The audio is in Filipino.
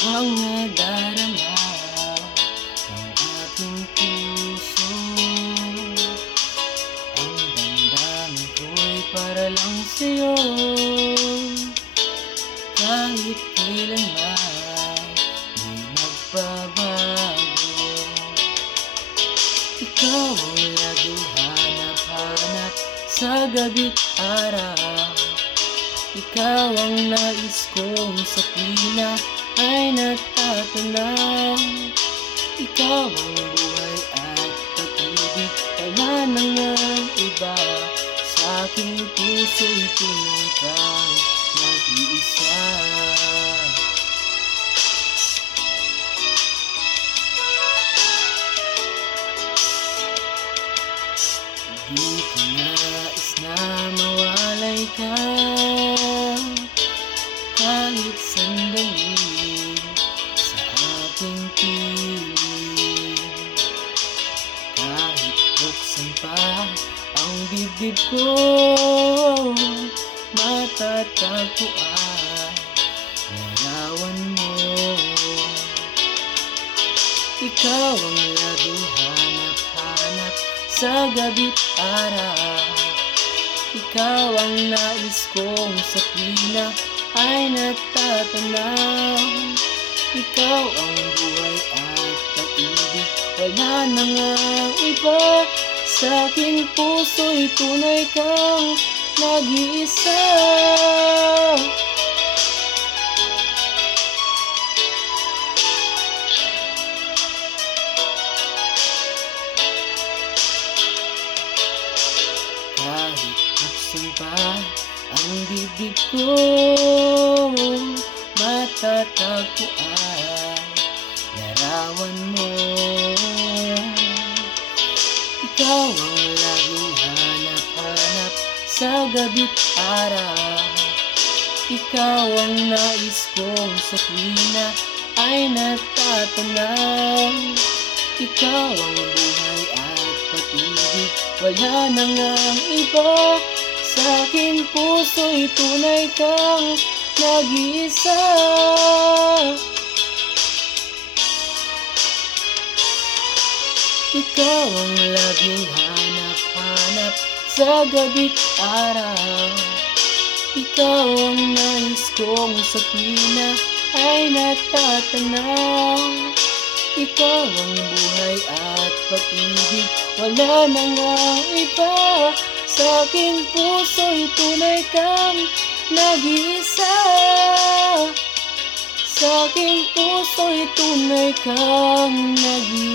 ang nadarama ng aking puso. Ang damdamin ko'y para lang sa'yo, kahit kailanman di magbabago. Ikaw ang laging hanap-hanap sa gabi't araw. Ikaw ang nais kong sa tuwina ay natatanaw. Ikaw ang buhay at pag-ibig, wala na ngang iba. Sa aking puso'y tunay kang nag-iisa. Di ko nais na mawalay ka kahit sandali sa aking piling. Kahit buksan pa ang dibdib ko, matatagpuan larawan mo. Ikaw ang laging hanap-hanap sa gabi't araw. Ikaw ang nais kong sa tuwina ay natatanaw. Ikaw ang buhay at pag-ibig, wala na ngang iba. Sa aking puso'y tunay kang nag-iisa. Kahit buksan pa ang bibig ko, matatagpuan larawan mo. Ikaw ang laging hanap-hanap sa gabi't araw. Ikaw ang nais kong sa tuwina ay natatanaw. Ikaw ang buhay at pag-ibig, wala na ngang iba. Sa aking puso'y tunay kang nag-iisa. Ikaw ang laging hanap-hanap sa gabi't araw. Ikaw ang nais kong sa tuwina ay natatanaw. Ikaw ang buhay at pag-ibig, wala na ngang iba. Sa aking puso'y tunay kang nag-iisa. Sa aking puso'y tunay kang nag-iisa.